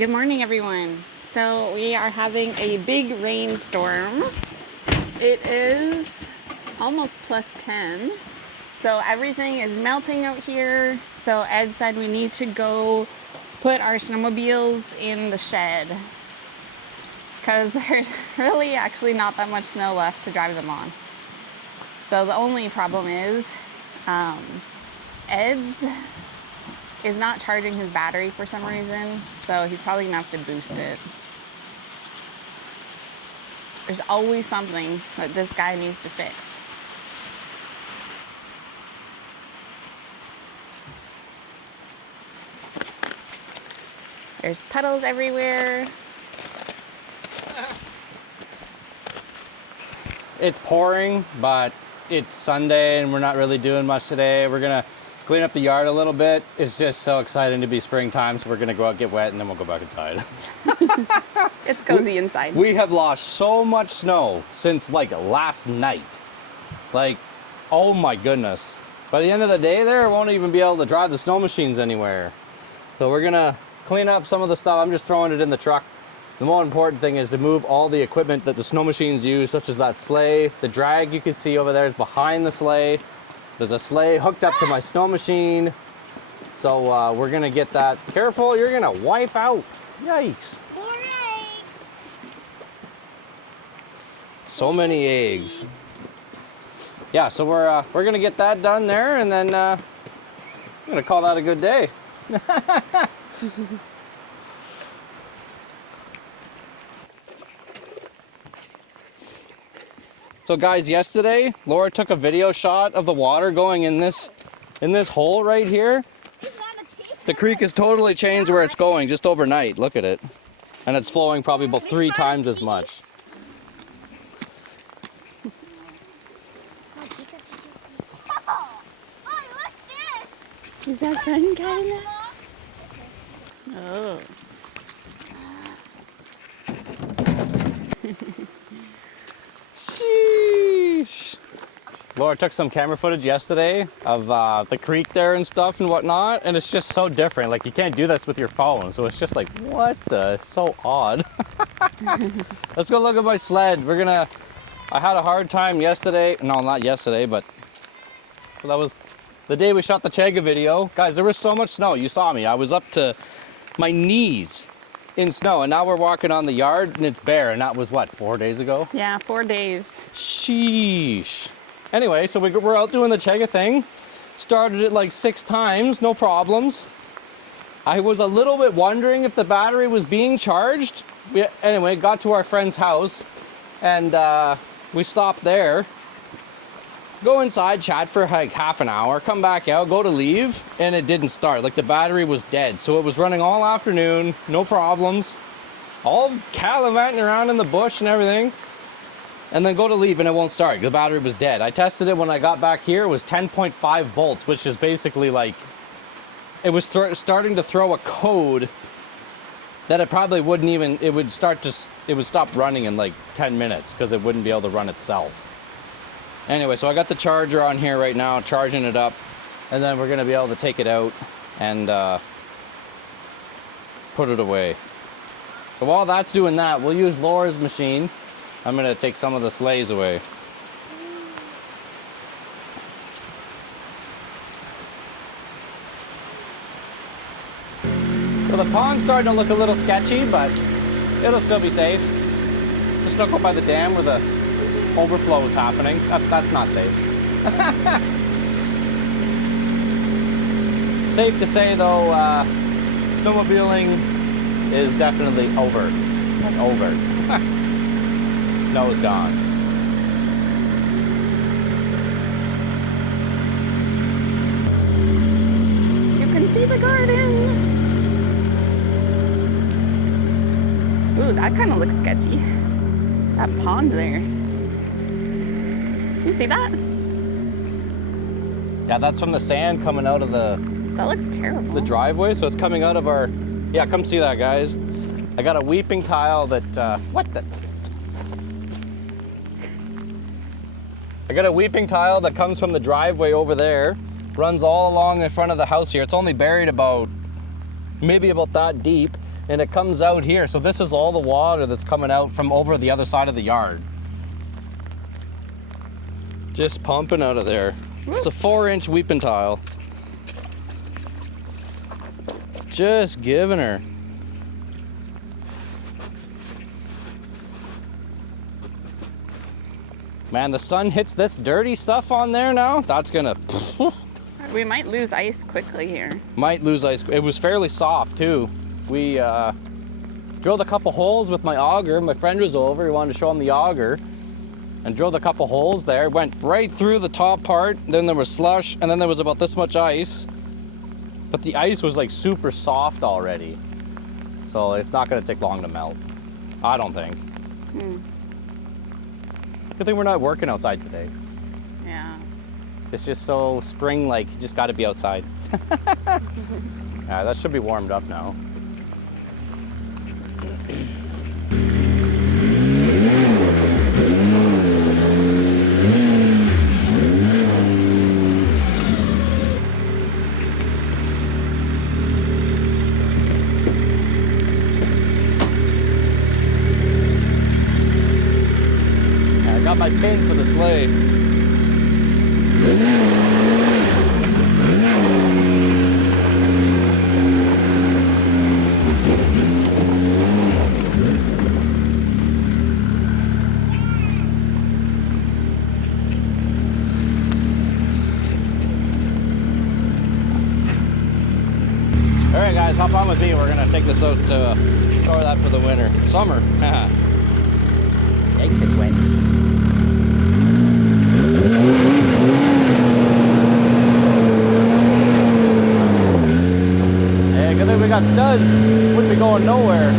Good morning, everyone. So we are having a big rainstorm. It is almost plus 10. So everything is melting out here. So Ed said we need to go put our snowmobiles in the shed because there's really actually not that much snow left to drive them on. So the only problem is Ed's is not charging his battery for some reason, so he's probably gonna have to boost it. There's always something that this guy needs to fix. There's puddles everywhere. It's pouring, but it's Sunday and we're not really doing much today. We're gonna clean up the yard a little bit. It's just so exciting to be springtime, so we're gonna go out, get wet, and then we'll go back inside. It's cozy inside. We have lost so much snow since like last night. Like, oh my goodness. By the end of the day there, we won't even be able to drive the snow machines anywhere. So we're gonna clean up some of the stuff. I'm just throwing it in the truck. The more important thing is to move all the equipment that the snow machines use, such as that sleigh. The drag you can see over there is behind the sleigh. There's a sleigh hooked up to my snow machine. So we're gonna get that. Careful, you're gonna wipe out. Yikes. More eggs. So many eggs. Yeah, so we're gonna get that done there, and then I'm gonna call that a good day. So guys, yesterday Laura took a video shot of the water going in this hole right here. The creek has totally changed where it's going just overnight. Look at it. And it's flowing probably about 3 times as much. Oh, look this. Is that fun, Kyla? Oh. Sheesh. Laura took some camera footage yesterday of the creek there and stuff and whatnot, and it's just so different. Like, you can't do this with your phone, so it's just like, what the? So odd. Let's go look at my sled. I had a hard time yesterday. No, not yesterday, but that was the day we shot the Chaga video. Guys, there was so much snow. You saw me. I was up to my knees in snow, and now we're walking on the yard and it's bare, and that was what, 4 days ago? Yeah, 4 days. Sheesh. Anyway, so we're out doing the Chaga thing. Started it like 6 times, no problems. I was a little bit wondering if the battery was being charged. Anyway, got to our friend's house, and we stopped there. Go inside, chat for like half an hour, come back out, go to leave, and it didn't start. Like, the battery was dead. So it was running all afternoon, no problems. All gallivanting around in the bush and everything. And then go to leave and it won't start. The battery was dead. I tested it when I got back here. It was 10.5 volts, which is basically like, it was starting to throw a code that it probably wouldn't even, it would stop running in like 10 minutes because it wouldn't be able to run itself. Anyway, so I got the charger on here right now, charging it up, and then we're gonna be able to take it out and put it away. So while that's doing that, we'll use Laura's machine. I'm gonna take some of the sleighs away. So the pond's starting to look a little sketchy, but it'll still be safe. Just don't go by the dam where the overflow is happening. That's not safe. Safe to say though, snowmobiling is definitely over. Over. Snow is gone. You can see the garden. Ooh, that kind of looks sketchy. That pond there. You see that? Yeah, that's from the sand coming out of the That looks terrible. driveway, so it's coming out of our... Yeah, come see that, guys. I got a weeping tile that... What the... I got a weeping tile that comes from the driveway over there, runs all along in front of the house here. It's only buried maybe about that deep. and it comes out here. So this is all the water that's coming out from over the other side of the yard. Just pumping out of there. It's a 4-inch weeping tile. Just giving her. Man, the sun hits this dirty stuff on there now. That's gonna... We might lose ice quickly here. Might lose ice. It was fairly soft too. We drilled a couple holes with my auger. My friend was over. He wanted to show him the auger. And drilled a couple holes there. Went right through the top part. Then there was slush. And then there was about this much ice. But the ice was like super soft already. So it's not going to take long to melt. I don't think. Good thing we're not working outside today. Yeah. It's just so spring-like. You just got to be outside. Yeah, that should be warmed up now. I got my pin for the sleigh. All right, guys, hop on with me. We're gonna take this out to store that for the winter. Summer. Yikes, it's wet. Hey, good thing we got studs. Wouldn't be going nowhere.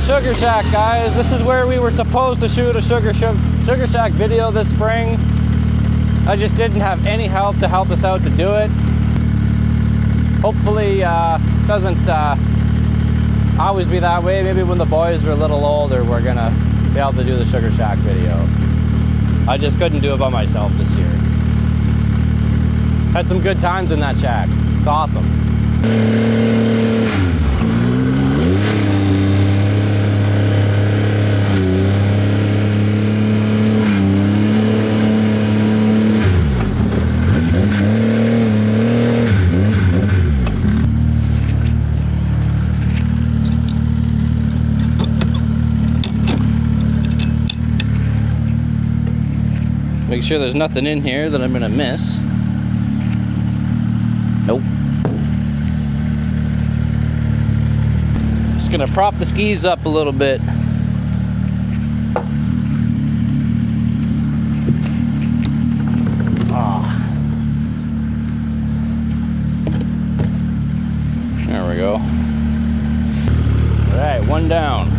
Sugar Shack, guys. This is where we were supposed to shoot a Sugar Shack video this spring. I just didn't have any help to help us out to do it. Hopefully doesn't always be that way. Maybe when the boys are a little older, we're gonna be able to do the Sugar Shack video. I just couldn't do it by myself this year. Had some good times in that shack. It's awesome. Make sure there's nothing in here that I'm gonna miss. Nope. Just gonna prop the skis up a little bit. There we go. All right, one down.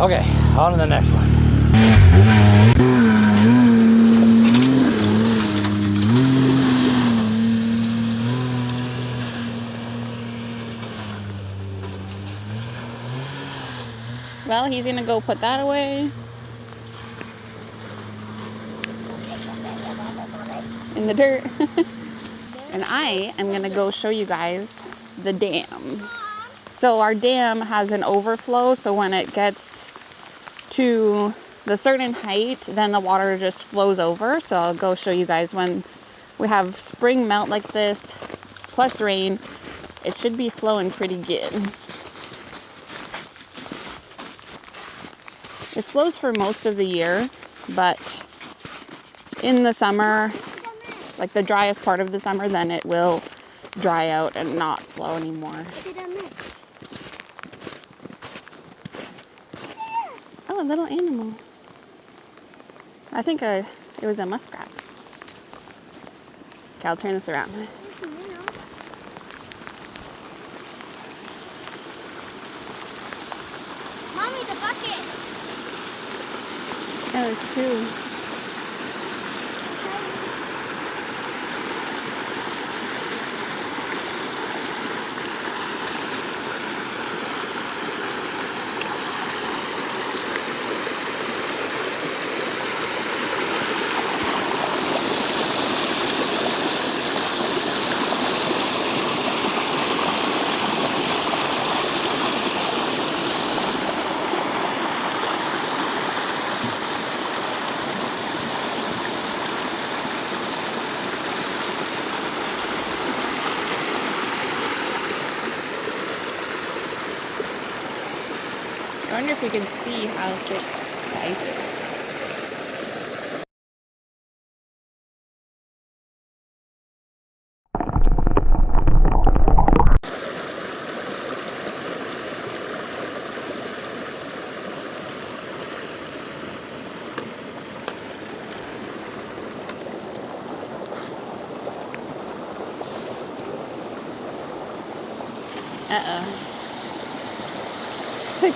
Okay, on to the next one. Well, he's gonna go put that away in the dirt. And I am gonna go show you guys the dam. So our dam has an overflow, so when it gets to the certain height, then the water just flows over. So I'll go show you guys when we have spring melt like this, plus rain, it should be flowing pretty good. It flows for most of the year, but in the summer, like the driest part of the summer, then it will dry out and not flow anymore. Oh, a little animal. I think it was a muskrat. Okay, I'll turn this around. Mommy, the bucket. Yeah, there's two. I wonder if we can see how thick the ice is. Uh-oh.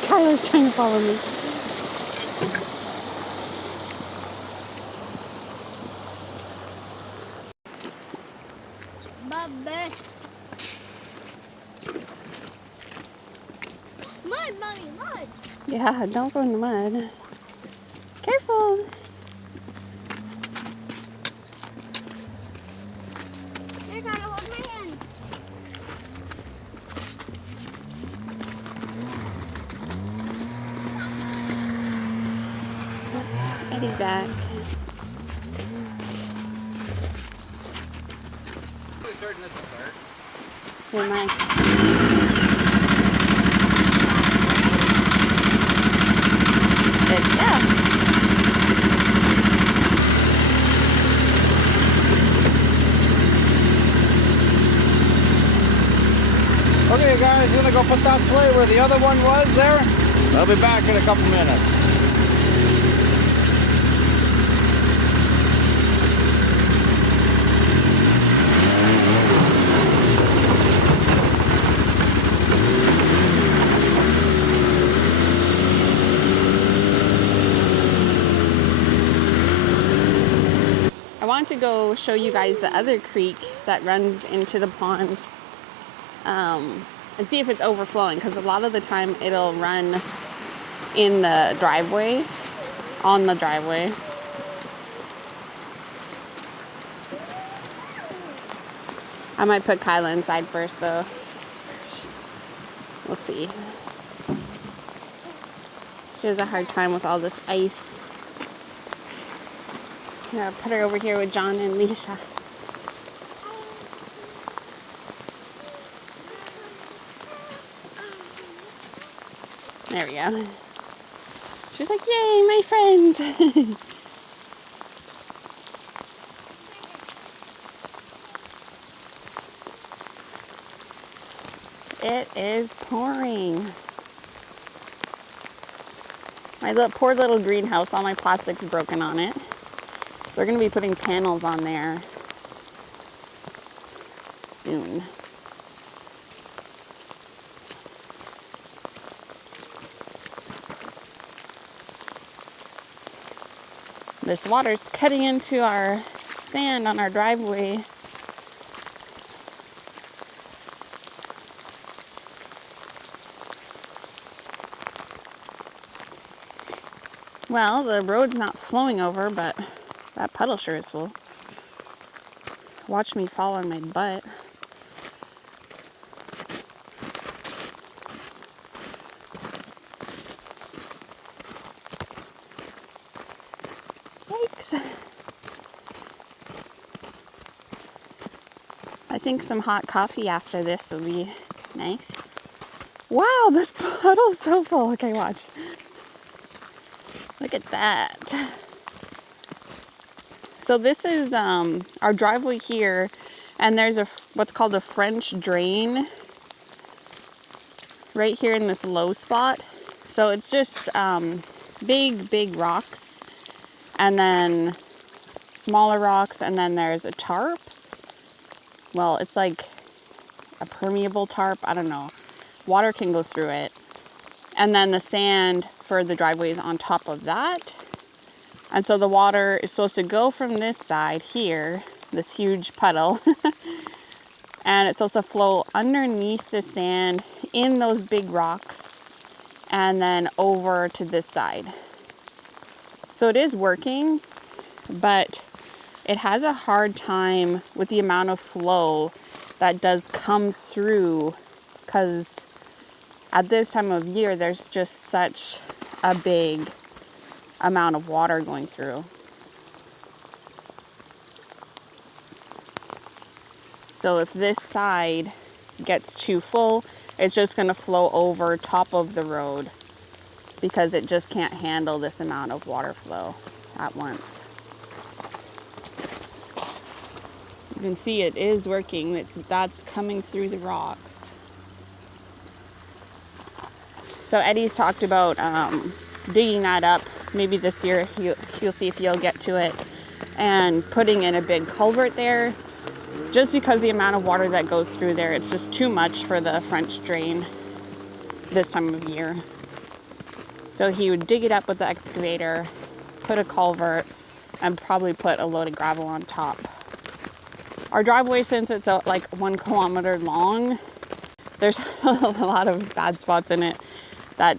Kyla's trying to follow me. Bubba. Mud, mommy, mud. Yeah, don't go in the mud. Careful. You're gonna hold my hand. Eddie's back. Pretty certain this will start. Who am I? It's, yeah. Okay guys, gonna go put that sleigh where the other one was there. I'll be back in a couple minutes. I want to go show you guys the other creek that runs into the pond and see if it's overflowing, because a lot of the time it'll run in the driveway, on the driveway. I might put Kyla inside first though. We'll see. She has a hard time with all this ice. I'm gonna put her over here with John and Leisha. There we go. She's like, yay, my friends. It is pouring. My poor little greenhouse, all my plastic's broken on it. So we're gonna be putting panels on there soon. This water's cutting into our sand on our driveway. Well, the road's not flowing over, but that puddle sure is full. Watch me fall on my butt. Yikes. I think some hot coffee after this will be nice. Wow, this puddle's so full. Okay, watch. Look at that. So this is our driveway here, and there's what's called a French drain right here in this low spot. So it's just big rocks, and then smaller rocks, and then there's a tarp. Well, it's like a permeable tarp. I don't know. Water can go through it. And then the sand for the driveway is on top of that. And so the water is supposed to go from this side here, this huge puddle, and it's supposed to flow underneath the sand in those big rocks and then over to this side. So it is working, but it has a hard time with the amount of flow that does come through, because at this time of year, there's just such a big amount of water going through. So if this side gets too full, it's just going to flow over top of the road because it just can't handle this amount of water flow at once. You can see it is working. That's coming through the rocks. So Eddie's talked about digging that up. Maybe this year he'll see if he'll get to it, and putting in a big culvert there, just because the amount of water that goes through there, it's just too much for the French drain this time of year. So he would dig it up with the excavator, put a culvert, and probably put a load of gravel on top. Our driveway, since it's like 1 kilometer long, there's a lot of bad spots in it that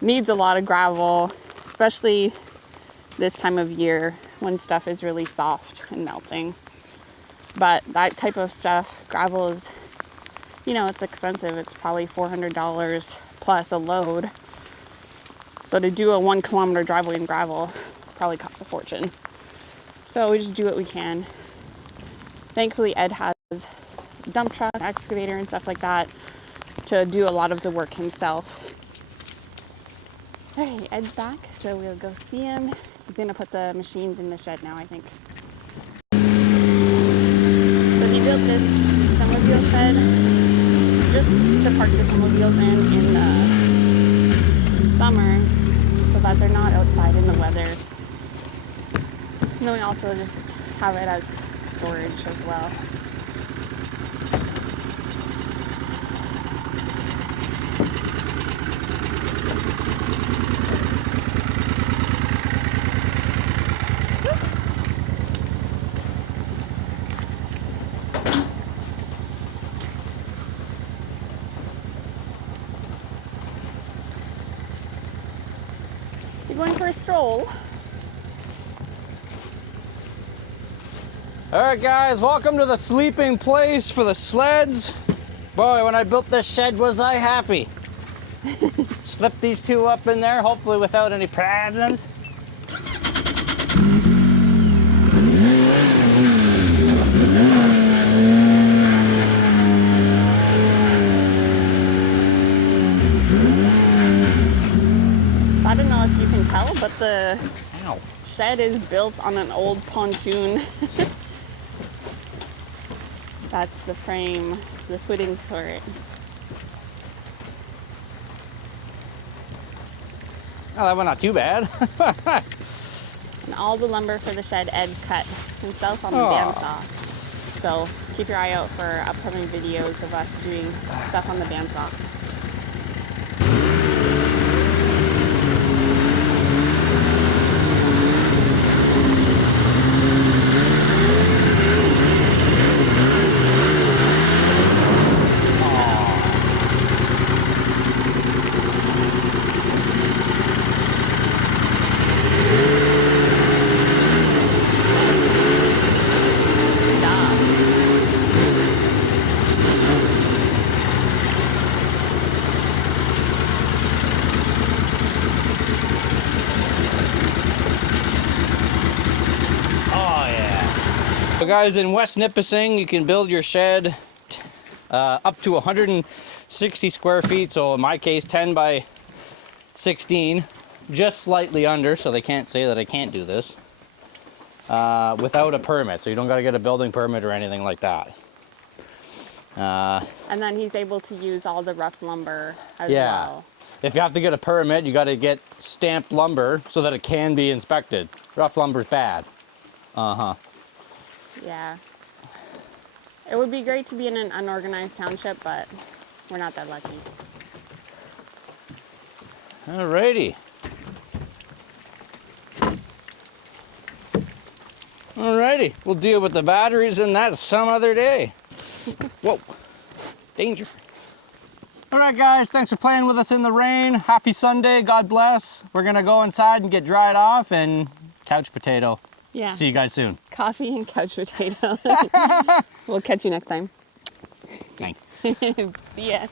needs a lot of gravel, especially this time of year when stuff is really soft and melting. But that type of stuff, gravel is, you know, it's expensive. It's probably $400 plus a load. So to do a 1 kilometer driveway in gravel probably costs a fortune. So we just do what we can. Thankfully, Ed has a dump truck, excavator, and stuff like that to do a lot of the work himself. Hey, Ed's back, so we'll go see him. He's gonna put the machines in the shed now, I think. So he built this snowmobile shed just to park the snowmobiles in the summer so that they're not outside in the weather. And then we also just have it as storage as well. You going for a stroll? All right, guys, welcome to the sleeping place for the sleds. Boy, when I built this shed, was I happy. Slip these two up in there, hopefully without any problems. I don't know if you can tell, but the shed is built on an old pontoon. That's the frame, the footings for it. Oh, that one not too bad. And all the lumber for the shed Ed cut himself on the bandsaw. So keep your eye out for upcoming videos of us doing stuff on the bandsaw. So guys, in West Nipissing, you can build your shed up to 160 square feet. So in my case, 10 by 16, just slightly under, so they can't say that I can't do this, without a permit. So you don't got to get a building permit or anything like that. And then he's able to use all the rough lumber as Yeah. well. If you have to get a permit, you got to get stamped lumber so that it can be inspected. Rough lumber's bad. Yeah. It would be great to be in an unorganized township, but we're not that lucky. Alrighty. Alrighty, we'll deal with the batteries and that some other day. Whoa, danger. All right, guys, thanks for playing with us in the rain. Happy Sunday, God bless. We're gonna go inside and get dried off and couch potato. Yeah. See you guys soon. Coffee and couch potato. We'll catch you next time. Thanks. See ya.